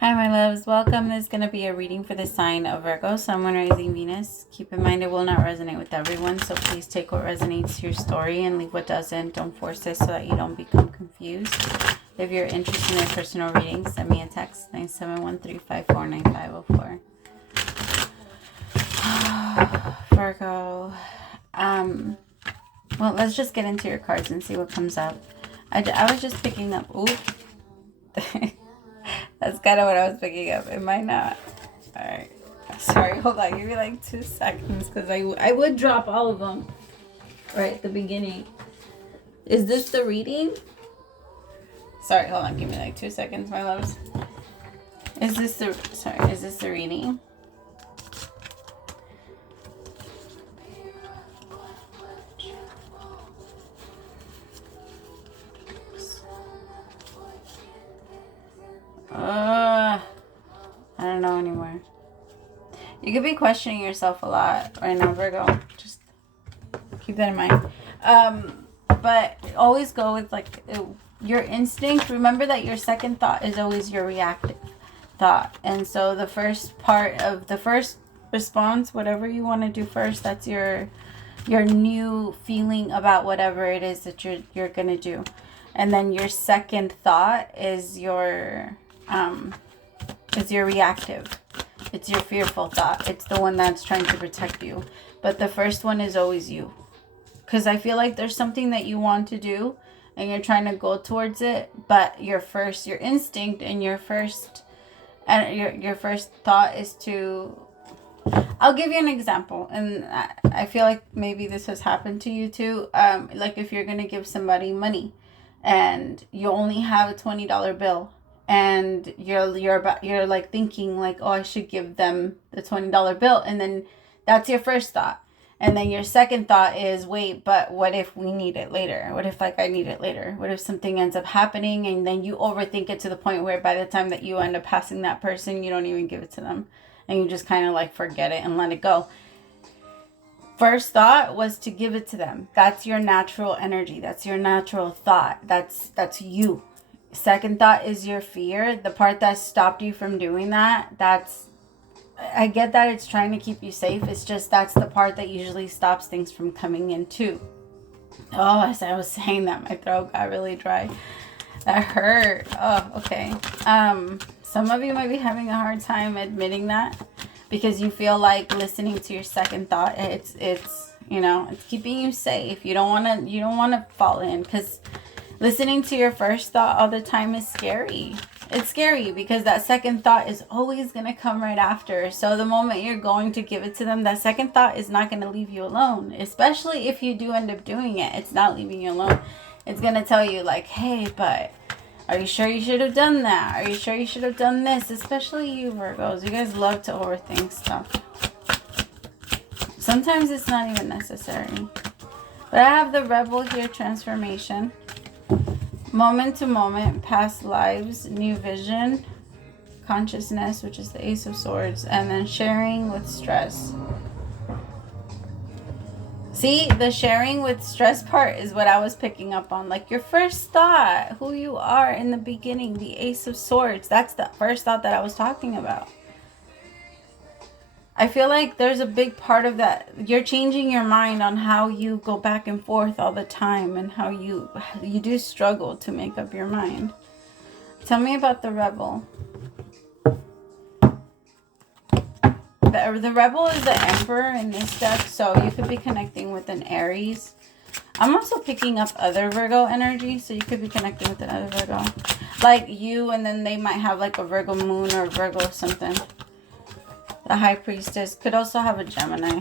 Hi, my loves. Welcome. This is going to be a reading for the sign of Virgo, Sun, Moon, Rising, Venus. Keep in mind it will not resonate with everyone, so please take what resonates to your story and leave what doesn't. Don't force it so that you don't become confused. If you're interested in a personal reading, send me a text, 971-354-9504. Virgo. Well, let's just get into your cards and see what comes up. I was just picking up... Ooh. That's kind of what I was picking up. It might not. Alright. Sorry, hold on. Give me like 2 seconds because I would drop all of them right at the beginning. Is this the reading? Sorry, hold on. Give me like 2 seconds, my loves. Is this the... Sorry, is this the reading? I don't know anymore. You could be questioning yourself a lot right now, Virgo. Just keep that in mind. But always go with like your instinct. Remember that your second thought is always your reactive thought. And so the first part of the first response, whatever you want to do first, that's your new feeling about whatever it is that you're going to do. And then your second thought is your reactive. It's your fearful thought. It's the one that's trying to protect you. But the first one is always you. Because I feel like there's something that you want to do and you're trying to go towards it, but your instinct and your first thought is to... I'll give you an example, and I feel like maybe this has happened to you too. Like if you're going to give somebody money and you only have a $20 bill, and you're like thinking like, oh, I should give them the $20 bill, and then that's your first thought. And then your second thought is, wait, but what if we need it later? What if like I need it later? What if something ends up happening? And then you overthink it to the point where by the time that you end up passing that person, you don't even give it to them. And you just kind of like forget it and let it go. First thought was to give it to them. That's your natural energy. That's your natural thought. That's you. Second thought is your fear. The part that stopped you from doing that. I get that it's trying to keep you safe. It's just that's the part that usually stops things from coming in too. Oh, as I was saying that, my throat got really dry. That hurt. Oh, okay. Some of you might be having a hard time admitting that because you feel like listening to your second thought. It's keeping you safe. You don't want to fall in, because listening to your first thought all the time is scary. It's scary because that second thought is always going to come right after. So the moment you're going to give it to them, that second thought is not going to leave you alone. Especially if you do end up doing it, it's not leaving you alone. It's going to tell you like, hey, but are you sure you should have done that? Are you sure you should have done this? Especially you Virgos. You guys love to overthink stuff. Sometimes it's not even necessary. But I have the Rebel here, transformation. Moment to moment, past lives, new vision, consciousness, which is the Ace of Swords, and then sharing with stress. See, the sharing with stress part is what I was picking up on. Like your first thought, who you are in the beginning, the Ace of Swords. That's the first thought that I was talking about. I feel like there's a big part of that. You're changing your mind on how you go back and forth all the time and how you do struggle to make up your mind. Tell me about the Rebel. The Rebel is the Emperor in this deck, so you could be connecting with an Aries. I'm also picking up other Virgo energy, so you could be connecting with another Virgo. Like you, and then they might have like a Virgo moon or Virgo something. The High Priestess could also have a Gemini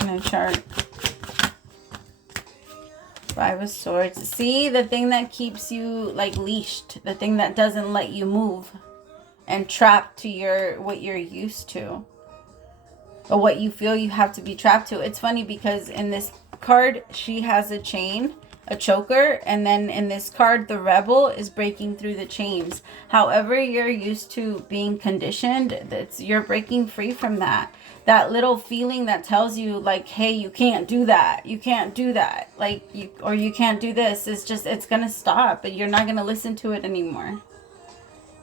in a chart. Five of Swords. See, the thing that keeps you like leashed, the thing that doesn't let you move and trapped to what you're used to, or what you feel you have to be trapped to. It's funny because in this card, she has a chain, a choker, and then in this card, the Rebel is breaking through the chains. However you're used to being conditioned, you're breaking free from that. That little feeling that tells you like, hey, you can't do that. You can't do that. Like, you can't do this. It's gonna stop, but you're not gonna listen to it anymore.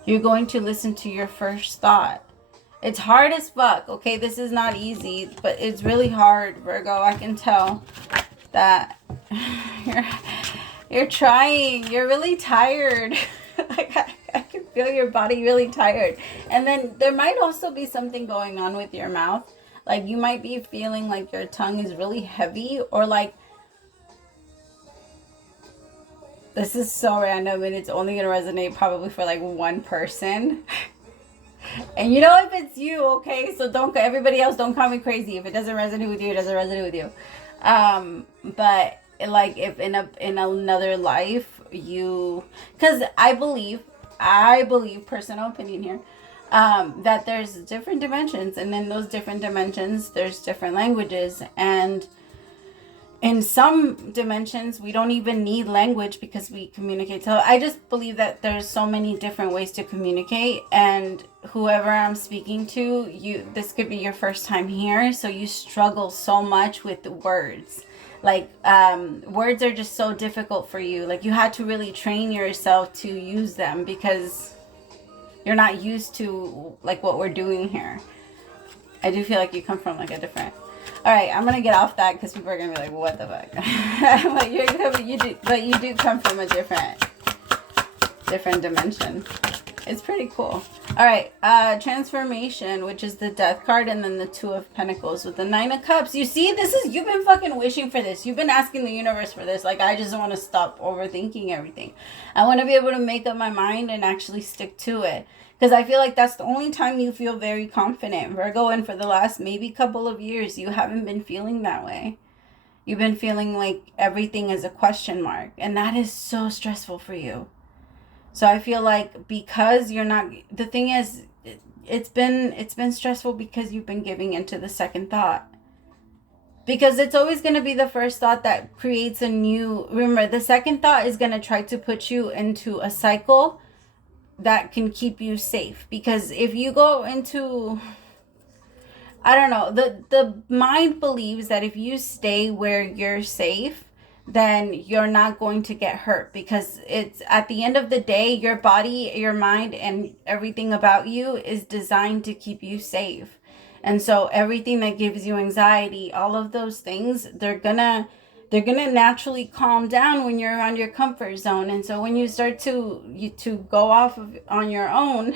You're going to listen to your first thought. It's hard as fuck, okay? This is not easy, but it's really hard, Virgo. I can tell that you're trying. You're really tired. Like, I can feel your body really tired. And then there might also be something going on with your mouth. Like, you might be feeling like your tongue is really heavy, or like, this is so random and it's only going to resonate probably for like one person. And you know if it's you, okay? So everybody else don't call me crazy. If it doesn't resonate with you, it doesn't resonate with you. But like, if in another life because I believe, personal opinion here, that there's different dimensions, and in those different dimensions there's different languages, and in some dimensions we don't even need language because we communicate. So I just believe that there's so many different ways to communicate, and whoever I'm speaking to, this could be your first time here, so you struggle so much with the words. Like, words are just so difficult for you. Like, you had to really train yourself to use them because you're not used to like what we're doing here. I do feel like you come from like a different... All right, I'm gonna get off that because people are gonna be like, "What the fuck?" But you do come from a different dimension. It's pretty cool. All right, transformation, which is the Death card, and then the Two of Pentacles with the Nine of Cups. You see, you've been fucking wishing for this. You've been asking the universe for this. Like, I just want to stop overthinking everything. I want to be able to make up my mind and actually stick to it. Because I feel like that's the only time you feel very confident, Virgo. And for the last maybe couple of years, you haven't been feeling that way. You've been feeling like everything is a question mark. And that is so stressful for you. So I feel like because you're not... The thing is, it's been stressful because you've been giving into the second thought. Because it's always going to be the first thought that creates a new... Remember, the second thought is going to try to put you into a cycle that can keep you safe. Because if you go into, I don't know, the mind believes that if you stay where you're safe, then you're not going to get hurt, because it's, at the end of the day, your body, your mind, and everything about you is designed to keep you safe. And so everything that gives you anxiety, all of those things, they're gonna naturally calm down when you're around your comfort zone. And so when you start to go off on your own,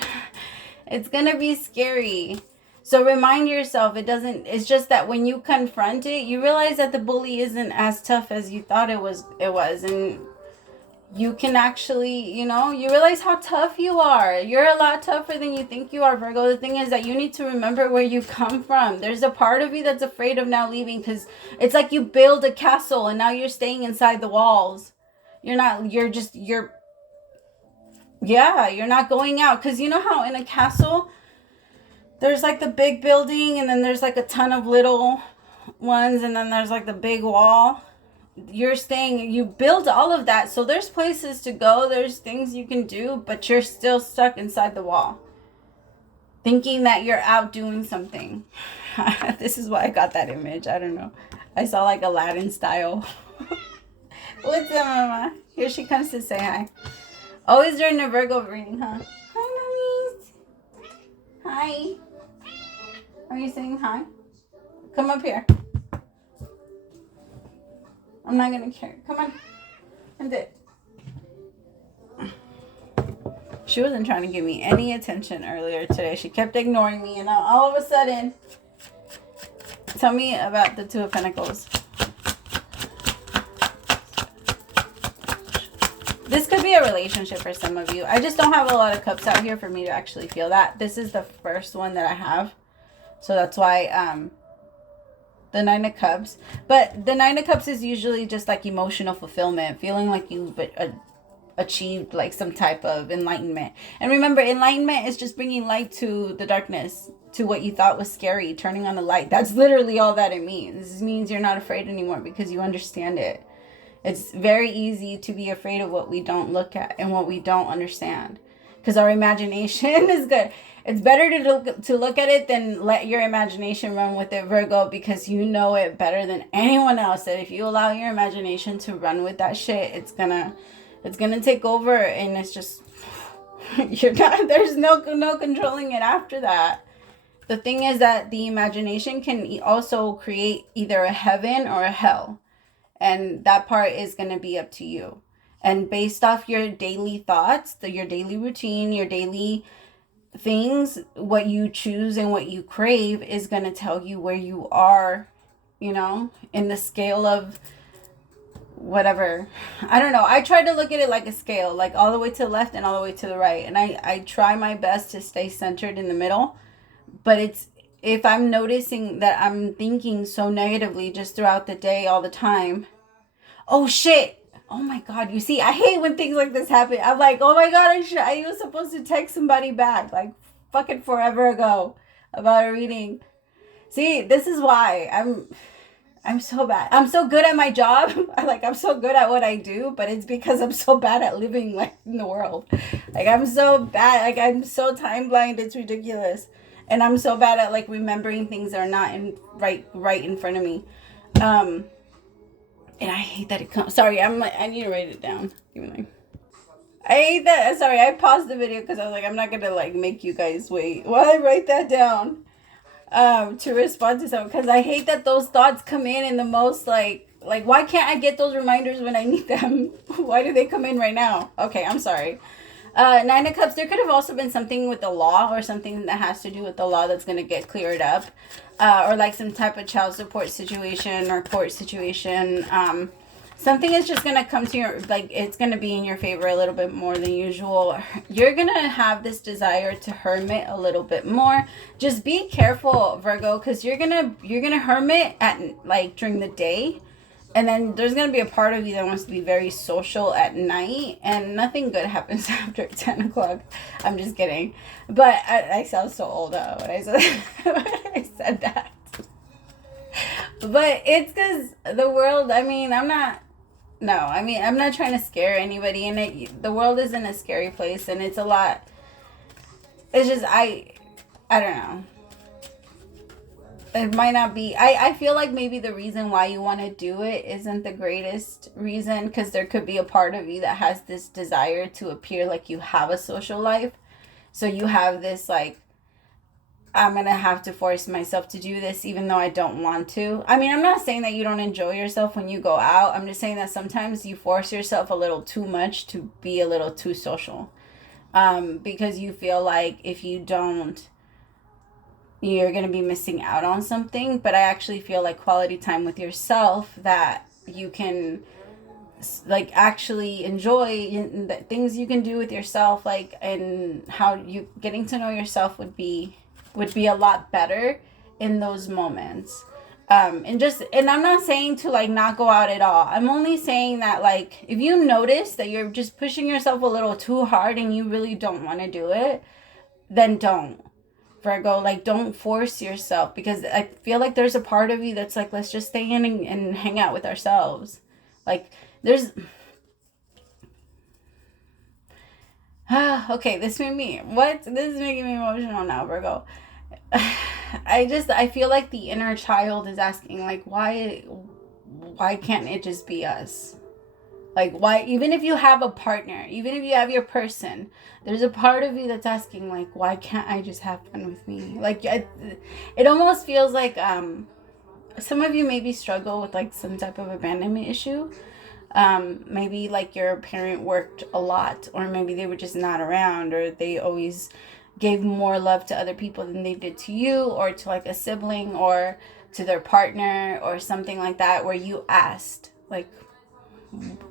it's gonna be scary. So remind yourself, it's just that when you confront it, you realize that the bully isn't as tough as you thought it was. And you can actually, you realize how tough you are. You're a lot tougher than you think you are, Virgo. The thing is that you need to remember where you come from. There's a part of you that's afraid of now leaving, because it's like you build a castle and now you're staying inside the walls. You're not going out. Because you know how in a castle, there's like the big building, and then there's like a ton of little ones, and then there's like the big wall. You build all of that, so there's places to go, there's things you can do, but you're still stuck inside the wall, thinking that you're out doing something. This is why I got that image. I don't know. I saw like Aladdin style. What's up, Mama? Here she comes to say hi. Always during the Virgo reading, huh? Hi, mummies. Hi. Are you saying hi? Come up here. I'm not gonna care. Come on. End it. She wasn't trying to give me any attention earlier today. She kept ignoring me, and now all of a sudden... Tell me about the Two of Pentacles. This could be a relationship for some of you. I just don't have a lot of cups out here for me to actually feel that. This is the first one that I have. So that's why... the Nine of Cups. But the Nine of Cups is usually just like emotional fulfillment, feeling like you've achieved like some type of enlightenment. And remember, enlightenment is just bringing light to the darkness, to what you thought was scary, turning on the light. That's literally all that it means. It means you're not afraid anymore because you understand it. It's very easy to be afraid of what we don't look at and what we don't understand, because our imagination is good. It's better to look at it than let your imagination run with it, Virgo, because you know it better than anyone else that if you allow your imagination to run with that shit, it's gonna take over, and it's just... You're not, there's no controlling it after that. The thing is that the imagination can also create either a heaven or a hell. And that part is going to be up to you. And based off your daily thoughts, your daily routine, your daily things, what you choose and what you crave is going to tell you where you are, you know, in the scale of whatever. I don't know. I try to look at it like a scale, like all the way to the left and all the way to the right. And I try my best to stay centered in the middle. But it's, if I'm noticing that I'm thinking so negatively just throughout the day all the time, oh shit, oh my God, you see, I hate when things like this happen. I'm like, oh my God, I was supposed to text somebody back like fucking forever ago about a reading. See, this is why I'm so bad. I'm so good at my job. I'm so good at what I do, but it's because I'm so bad at living like in the world. Like I'm so bad. Like I'm so time blind. It's ridiculous. And I'm so bad at like remembering things that are not in right in front of me. And I hate that it comes. Sorry, I need to write it down. I hate that. Sorry, I paused the video because I was like, I'm not gonna like make you guys wait while I write that down. To respond to something, because I hate that those thoughts come in the most like why can't I get those reminders when I need them? Why do they come in right now? Okay, I'm sorry. Nine of Cups, there could have also been something with the law or something that has to do with the law that's going to get cleared up. Or like some type of child support situation or court situation. Something is just going to come to your, like, it's going to be in your favor a little bit more than usual. You're going to have this desire to hermit a little bit more. Just be careful, Virgo, because you're going to hermit at, like, during the day. And then there's going to be a part of you that wants to be very social at night. And nothing good happens after 10 o'clock. I'm just kidding. But I sound so old when I said that. But it's because the world, I mean, I'm not trying to scare anybody. And the world isn't a scary place. And it's a lot. It's just, I don't know. It might not be. I feel like maybe the reason why you want to do it isn't the greatest reason, because there could be a part of you that has this desire to appear like you have a social life. So you have this like, I'm going to have to force myself to do this even though I don't want to. I mean, I'm not saying that you don't enjoy yourself when you go out. I'm just saying that sometimes you force yourself a little too much to be a little too social. Because you feel like if you don't, you're going to be missing out on something. But I actually feel like quality time with yourself, that you can like actually enjoy the things you can do with yourself, like, and how you getting to know yourself would be a lot better in those moments. And I'm not saying to like not go out at all. I'm only saying that like if you notice that you're just pushing yourself a little too hard and you really don't want to do it, then don't. Virgo, like, don't force yourself, because I feel like there's a part of you that's like, let's just stay in and hang out with ourselves. Like, there's... okay, this is making me emotional now, Virgo. I feel like the inner child is asking, like, why can't it just be us? Like, why, even if you have a partner, even if you have your person, there's a part of you that's asking, like, why can't I just have fun with me? Like, it almost feels like some of you maybe struggle with, like, some type of abandonment issue. Maybe, like, your parent worked a lot, or maybe they were just not around, or they always gave more love to other people than they did to you, or to, like, a sibling, or to their partner, or something like that, where you asked, like,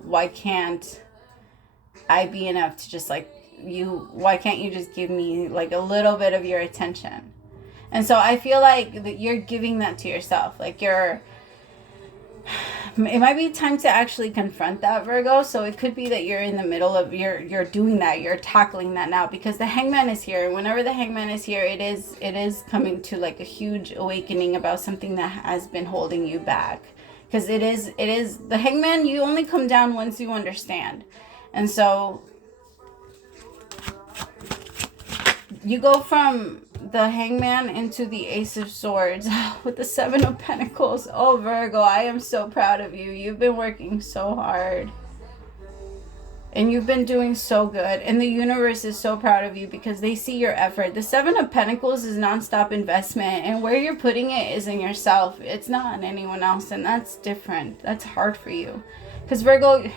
why can't I be enough to just like why can't you just give me like a little bit of your attention? And so I feel like that you're giving that to yourself. Like it might be time to actually confront that, Virgo. So it could be that you're in the middle of you're doing that, you're tackling that now, because the Hangman is here. And whenever the Hangman is here, it is coming to like a huge awakening about something that has been holding you back. Because it is the Hangman, you only come down once you understand. And so you go from the Hangman into the Ace of Swords with the Seven of Pentacles. Oh, Virgo, I am so proud of you. You've been working so hard. And you've been doing so good. And the universe is so proud of you because they see your effort. The Seven of Pentacles is nonstop investment. And where you're putting it is in yourself. It's not in anyone else. And that's different. That's hard for you. Because Virgo,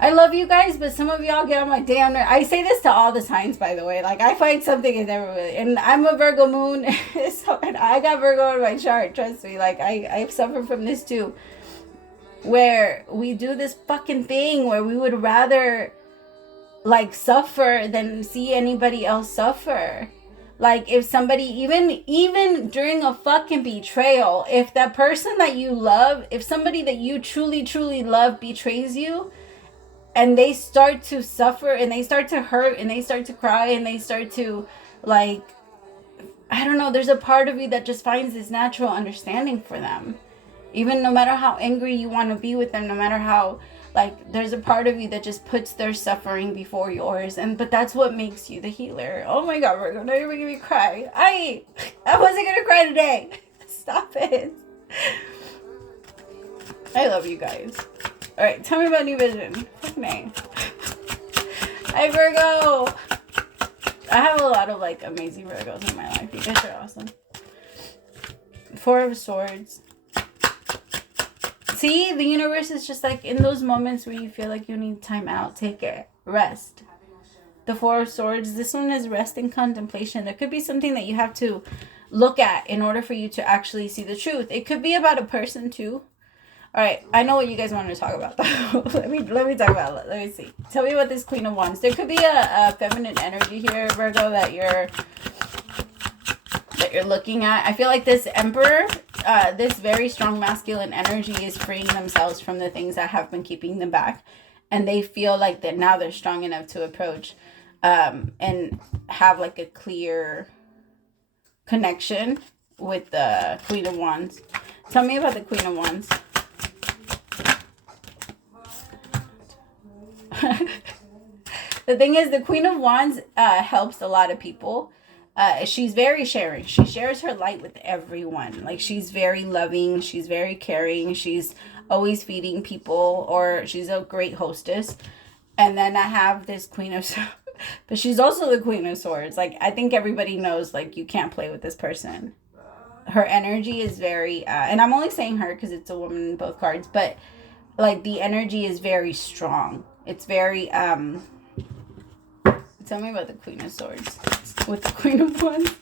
I love you guys, but some of y'all get on my damn nerve. I say this to all the signs, by the way. Like, I find something in everybody. And I'm a Virgo moon. So, and I got Virgo in my chart. Trust me. Like, I suffer from this too. Where we do this fucking thing where we would rather like suffer than see anybody else suffer. Like if somebody, even during a fucking betrayal, if that person that you love, if somebody that you truly love betrays you and they start to suffer and they start to hurt and they start to cry and they start to like, I don't know, there's a part of you that just finds this natural understanding for them. Even no matter how angry you want to be with them, no matter how, like, there's a part of you that just puts their suffering before yours. But that's what makes you the healer. Oh my God, Virgo, now you're making me cry. I wasn't going to cry today. Stop it. I love you guys. All right, tell me about New Vision. Fucking A. Hi, Virgo. I have a lot of, like, amazing Virgos in my life. You guys are awesome. Four of Swords. See, the universe is just like in those moments where you feel like you need time out, take it, rest. The Four of Swords, this one is rest and contemplation. There could be something that you have to look at in order for you to actually see the truth. It could be about a person too. All right, I know what you guys want to talk about. let me talk about it. Let me see. Tell me about this Queen of Wands. There could be a feminine energy here, Virgo, that you're looking at. I feel like this Emperor, this very strong masculine energy is freeing themselves from the things that have been keeping them back, and they feel like that now they're strong enough to approach and have like a clear connection with the Queen of Wands. Tell me about the Queen of Wands. The thing is, the Queen of Wands helps a lot of people. She's very sharing. She shares her light with everyone. Like, she's very loving. She's very caring. She's always feeding people, or she's a great hostess. And then I have this Queen of Swords. But she's also the Queen of Swords. Like, I think everybody knows, like, you can't play with this person. Her energy is very, and I'm only saying her because it's a woman in both cards, but, like, the energy is very strong. It's very, tell me about the Queen of Swords with the Queen of Wands.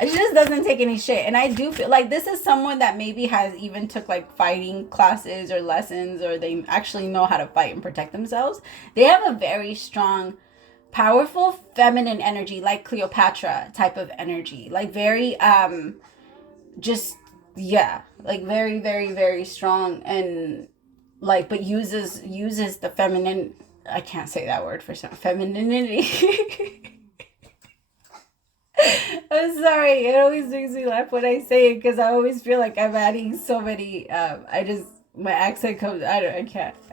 She just doesn't take any shit. And I do feel like this is someone that maybe has even took like fighting classes or lessons, or they actually know how to fight and protect themselves. They have a very strong, powerful feminine energy, like Cleopatra type of energy. Like very, just, yeah, like very, very, very strong, and like, but uses the feminine, I can't say that word for some, femininity. I'm sorry, it always makes me laugh when I say it because I always feel like I'm adding so many, my accent comes, I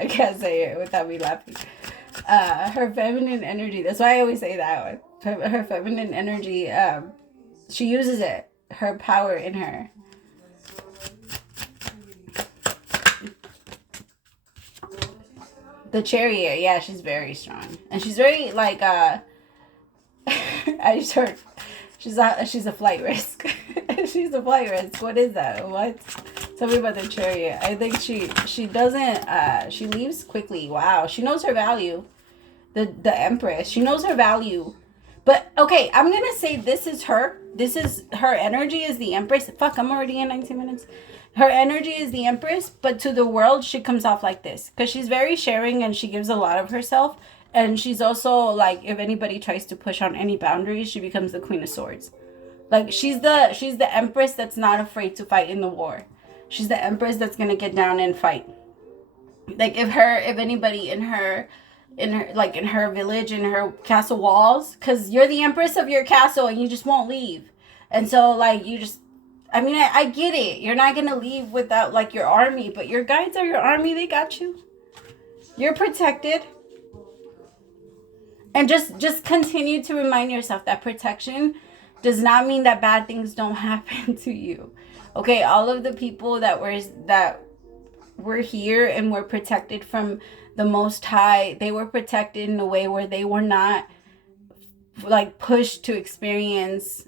can't say it without me laughing. Her feminine energy, that's why I always say that one. Her feminine energy, she uses it, her power in her. The Chariot, yeah, she's very strong. And she's very, like, I just heard, she's a flight risk. She's a flight risk. What is that? What? Tell me about the Chariot. I think she doesn't, she leaves quickly. Wow. She knows her value. The Empress. She knows her value. But, okay, I'm going to say this is her. This is, her energy is the Empress. Fuck, I'm already in 19 minutes. Her energy is the Empress, but to the world, she comes off like this. Because she's very sharing and she gives a lot of herself. And she's also, like, if anybody tries to push on any boundaries, she becomes the Queen of Swords. Like, she's the Empress that's not afraid to fight in the war. She's the Empress that's going to get down and fight. Like, if anybody in her village, in her castle walls, because you're the Empress of your castle and you just won't leave. And so, like, you just, I mean, I get it. You're not going to leave without, like, your army, but your guides are your army. They got you. You're protected. And just continue to remind yourself that protection does not mean that bad things don't happen to you. Okay, all of the people that we're here and we're protected from the Most High. They were protected in a way where they were not like pushed to experience.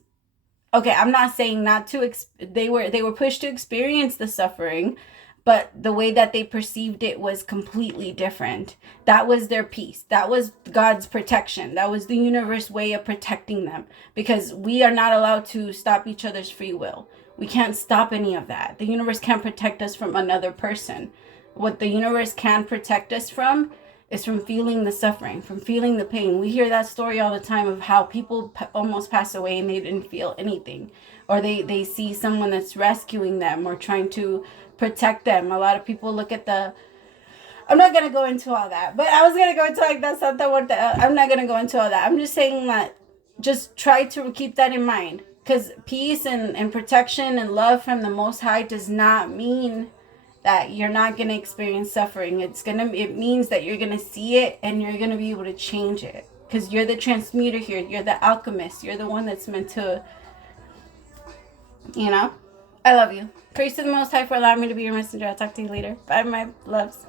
Okay, I'm not saying not to. They were pushed to experience the suffering, but the way that they perceived it was completely different. That was their peace. That was God's protection. That was the universe way of protecting them, because we are not allowed to stop each other's free will. We can't stop any of that. The universe can't protect us from another person. What the universe can protect us from is from feeling the suffering, from feeling the pain. We hear that story all the time of how people almost pass away and they didn't feel anything. Or they see someone that's rescuing them or trying to protect them. A lot of people look at the... I'm not going to go into all that. But I was going to go into like that Santa Muerte. I'm not going to go into all that. I'm just saying that just try to keep that in mind. Because peace and protection and love from the Most High does not mean that you're not going to experience suffering. It means that you're going to see it and you're going to be able to change it. Because you're the transmuter here. You're the alchemist. You're the one that's meant to, I love you. Praise to the Most High for allowing me to be your messenger. I'll talk to you later. Bye, my loves.